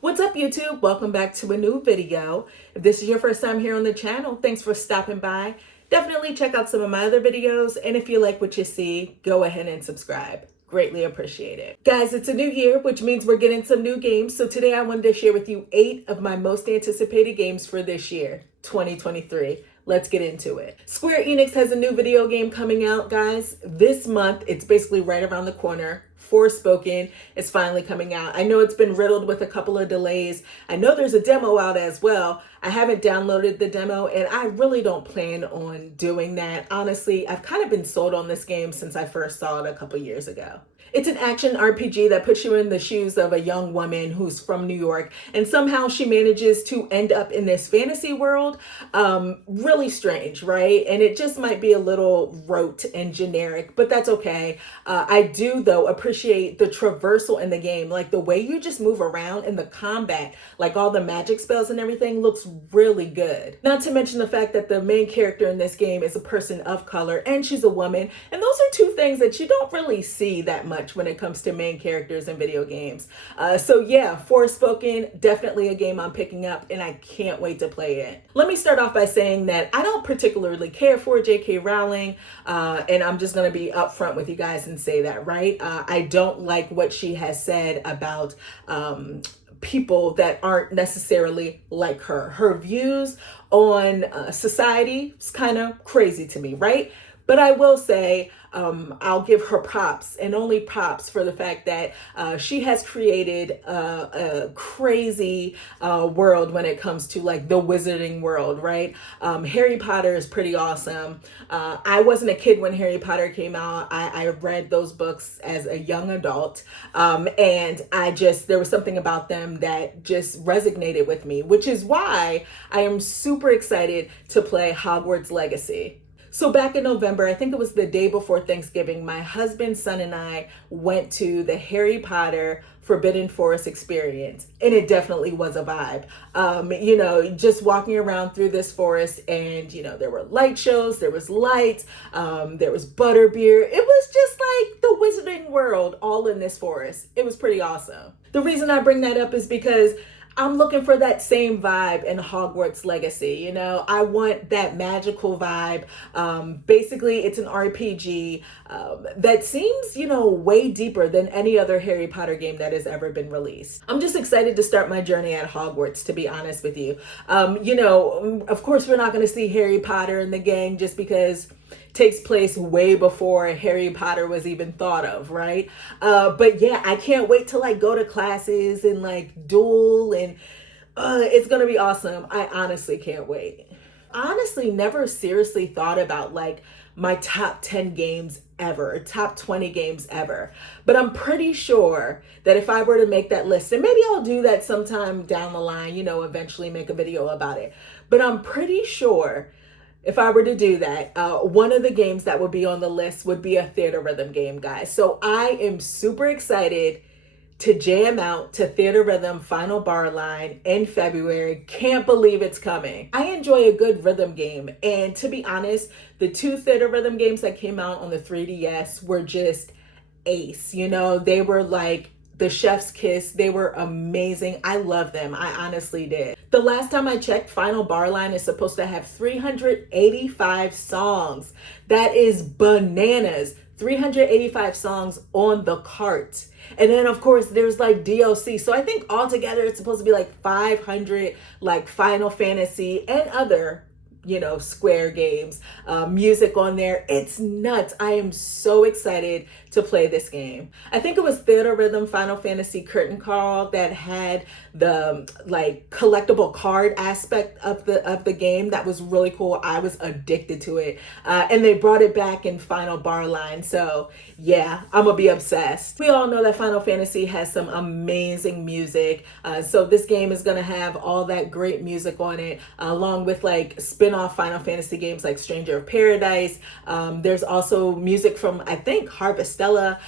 What's up, YouTube? Welcome back to a new video. If this is your first time here on the channel, thanks for stopping by. Definitely check out some of my other videos, and if you like what you see, go ahead and subscribe. Greatly appreciate it. Guys, it's a new year, which means we're getting some new games. So today I wanted to share with you 8 of my most anticipated games for this year, 2023. Let's get into it. Square Enix has a new video game coming out, guys. This month, it's basically right around the corner. Forspoken is finally coming out. I know it's been riddled with a couple of delays. I know there's a demo out as well. I haven't downloaded the demo, and I really don't plan on doing that. Honestly, I've kind of been sold on this game since I first saw it a couple years ago. It's an action RPG that puts you in the shoes of a young woman who's from New York, and somehow she manages to end up in this fantasy world. Really strange, right? And it just might be a little rote and generic, but that's okay. I do, though, appreciate the traversal in the game. Like the way you just move around in the combat, like all the magic spells and everything looks really good. Not to mention the fact that the main character in this game is a person of color and she's a woman. And those are two things that you don't really see that much when it comes to main characters in video games. So yeah, Forspoken, definitely a game I'm picking up and I can't wait to play it. Let me start off by saying that I don't particularly care for J.K. Rowling, and I'm just going to be upfront with you guys and say that, right? I don't like what she has said about people that aren't necessarily like her. Her views on society is kind of crazy to me, right? But I will say, I'll give her props, and only props, for the fact that she has created a crazy world when it comes to like the wizarding world, right? Harry Potter is pretty awesome. I wasn't a kid when Harry Potter came out. I read those books as a young adult, and there was something about them that just resonated with me, which is why I am super excited to play Hogwarts Legacy. So back in November, I think it was the day before Thanksgiving, my husband, son, and I went to the Harry Potter Forbidden Forest experience, and it definitely was a vibe. Just walking around through this forest, and there were light shows, there was lights, there was butterbeer. It was just like the Wizarding World all in this forest. It was pretty awesome. The reason I bring that up is because I'm looking for that same vibe in Hogwarts Legacy. I want that magical vibe. Basically, it's an RPG that seems, way deeper than any other Harry Potter game that has ever been released. I'm just excited to start my journey at Hogwarts, to be honest with you. Of course, we're not going to see Harry Potter and the gang just because takes place way before Harry Potter was even thought of, right? But yeah, I can't wait to go to classes and duel, and it's gonna be awesome. I honestly can't wait. I honestly never seriously thought about my top 10 games ever, top 20 games ever. But I'm pretty sure that if I were to make that list, and maybe I'll do that sometime down the line, eventually make a video about it. But I'm pretty sure if I were to do that, one of the games that would be on the list would be a theater rhythm game, guys. So I am super excited to jam out to Theater Rhythm Final Bar Line in February. Can't believe it's coming. I enjoy a good rhythm game. And to be honest, the 2 Theater Rhythm games that came out on the 3DS were just ace. They were like the chef's kiss. They were amazing. I love them. I honestly did. The last time I checked, Final Bar Line is supposed to have 385 songs. That is bananas. 385 songs on the cart. And then of course there's DLC. So I think altogether it's supposed to be 500 Final Fantasy and other Square games, music on there. It's nuts. I am so excited to play this game. I think it was Theater Rhythm Final Fantasy Curtain Call that had the collectible card aspect of the game. That was really cool. I was addicted to it. And they brought it back in Final Bar Line. So yeah, I'm gonna be obsessed. We all know that Final Fantasy has some amazing music. So this game is gonna have all that great music on it, along with spin-off Final Fantasy games like Stranger of Paradise. There's also music from, I think, Harvestella,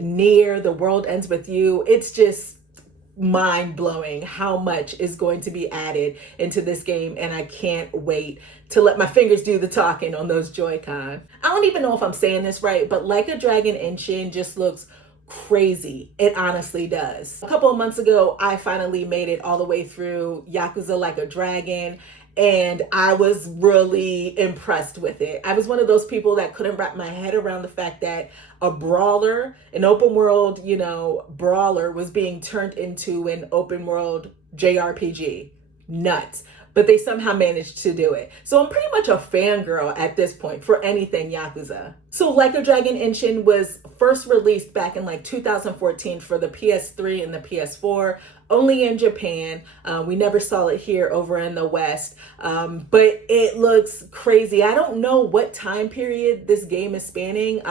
Near, The World Ends With You. It's just mind-blowing how much is going to be added into this game, and I can't wait to let my fingers do the talking on those Joy-Con. I don't even know if I'm saying this right, but Like a Dragon Inshin just looks crazy. It honestly does. A couple of months ago, I finally made it all the way through Yakuza Like a Dragon, and I was really impressed with it. I was one of those people that couldn't wrap my head around the fact that a brawler, an open world, brawler was being turned into an open world JRPG. Nuts. But they somehow managed to do it. So I'm pretty much a fangirl at this point for anything Yakuza. So Like a Dragon Inshin was first released back in like 2014 for the PS3 and the PS4, only in Japan. We never saw it here over in the West, but it looks crazy. I don't know what time period this game is spanning.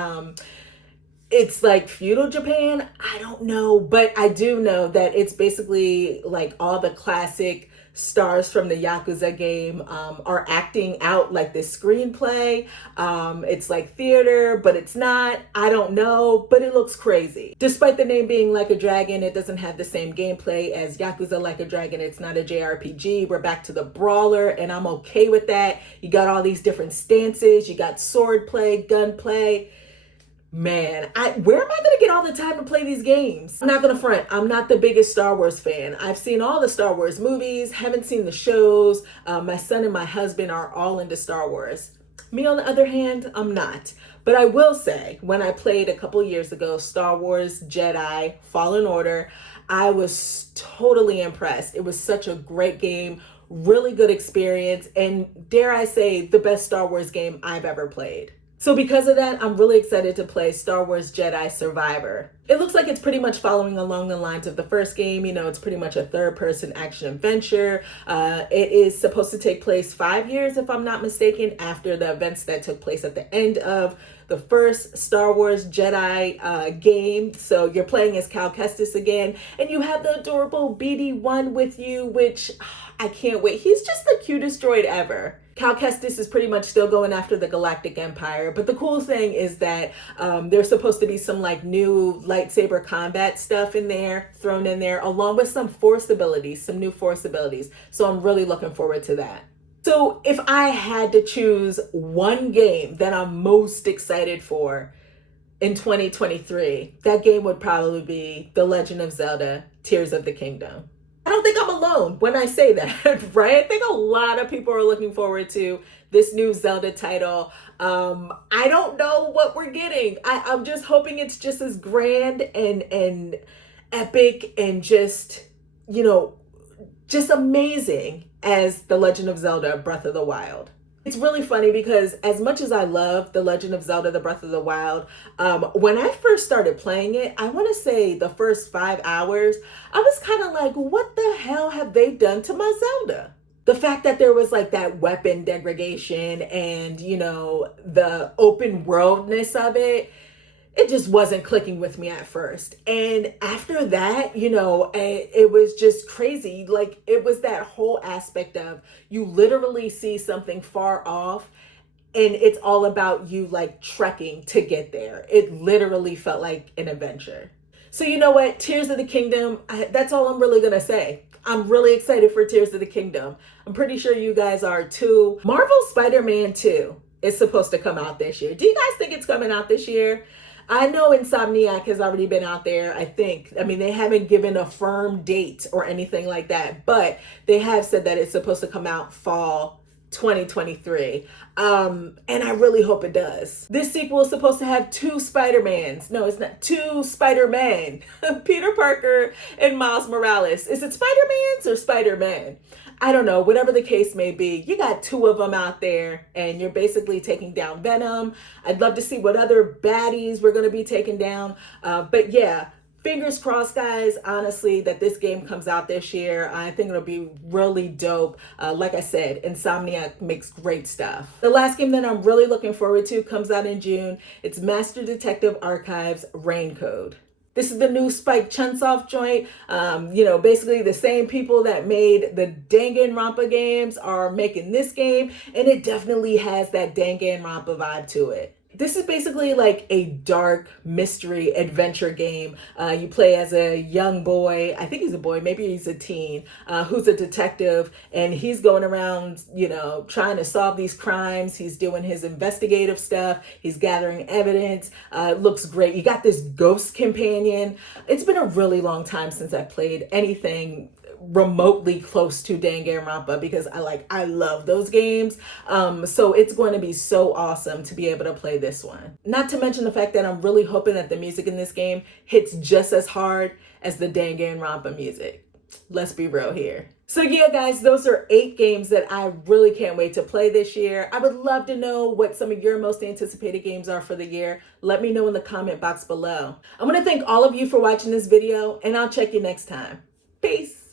It's like feudal Japan. I don't know, but I do know that it's basically like all the classic stars from the Yakuza game are acting out like this screenplay. It's like theater, but it's not. I don't know, but it looks crazy. Despite the name being Like a Dragon, it doesn't have the same gameplay as Yakuza Like a Dragon. It's not a JRPG. We're back to the brawler, and I'm okay with that. You got all these different stances. You got sword play, gun play. Man, where am I going to get all the time to play these games? I'm not going to front. I'm not the biggest Star Wars fan. I've seen all the Star Wars movies, haven't seen the shows. My son and my husband are all into Star Wars. Me, on the other hand, I'm not. But I will say, when I played a couple years ago, Star Wars Jedi Fallen Order, I was totally impressed. It was such a great game, really good experience, and dare I say, the best Star Wars game I've ever played. So because of that, I'm really excited to play Star Wars Jedi Survivor. It looks like it's pretty much following along the lines of the first game. It's pretty much a third-person action adventure. It is supposed to take place 5 years, if I'm not mistaken, after the events that took place at the end of the first Star Wars Jedi game. So you're playing as Cal Kestis again, and you have the adorable BD-1 with you, which I can't wait. He's just the cutest droid ever. Cal Kestis is pretty much still going after the Galactic Empire, but the cool thing is that there's supposed to be some like new lightsaber combat stuff thrown in there, along with some new force abilities. So I'm really looking forward to that. So if I had to choose one game that I'm most excited for in 2023, that game would probably be The Legend of Zelda: Tears of the Kingdom. I don't think I'm alone when I say that, right? I think a lot of people are looking forward to this new Zelda title. I don't know what we're getting. I'm just hoping it's just as grand and epic and just amazing as The Legend of Zelda: Breath of the Wild. It's really funny because as much as I love The Legend of Zelda: The Breath of the Wild, when I first started playing it, I want to say the first 5 hours, I was kind of like, what the hell have they done to my Zelda? The fact that there was like that weapon degradation and, the open worldness of it, it just wasn't clicking with me at first. And after that, it was just crazy. Like, it was that whole aspect of you literally see something far off and it's all about you like trekking to get there. It literally felt like an adventure. So you know what? Tears of the Kingdom, that's all I'm really going to say. I'm really excited for Tears of the Kingdom. I'm pretty sure you guys are too. Marvel's Spider-Man 2 is supposed to come out this year. Do you guys think it's coming out this year? I know Insomniac has already been out there, I think. I mean, they haven't given a firm date or anything like that, but they have said that it's supposed to come out fall 2023. And I really hope it does. This sequel is supposed to have 2 Spider-Mans. No, it's not 2 Spider-Men. Peter Parker and Miles Morales. Is it Spider-Mans or Spider-Man? I don't know, whatever the case may be, you got 2 of them out there and you're basically taking down Venom. I'd love to see what other baddies we're going to be taking down. But yeah, fingers crossed, guys, honestly, that this game comes out this year. I think it'll be really dope. Like I said, Insomniac makes great stuff. The last game that I'm really looking forward to comes out in June. It's Master Detective Archives Rain Code. This is the new Spike Chunsoft joint. Basically the same people that made the Danganronpa games are making this game, and it definitely has that Danganronpa vibe to it. This is basically like a dark mystery adventure game. You play as a young boy. I think he's a boy, maybe he's a teen, who's a detective, and he's going around, trying to solve these crimes. He's doing his investigative stuff. He's gathering evidence. Looks great. You got this ghost companion. It's been a really long time since I played anything remotely close to Danganronpa because I love those games. So it's going to be so awesome to be able to play this one. Not to mention the fact that I'm really hoping that the music in this game hits just as hard as the Danganronpa music. Let's be real here. So yeah, guys, those are 8 games that I really can't wait to play this year. I would love to know what some of your most anticipated games are for the year. Let me know in the comment box below. I want to thank all of you for watching this video, and I'll check you next time. Peace.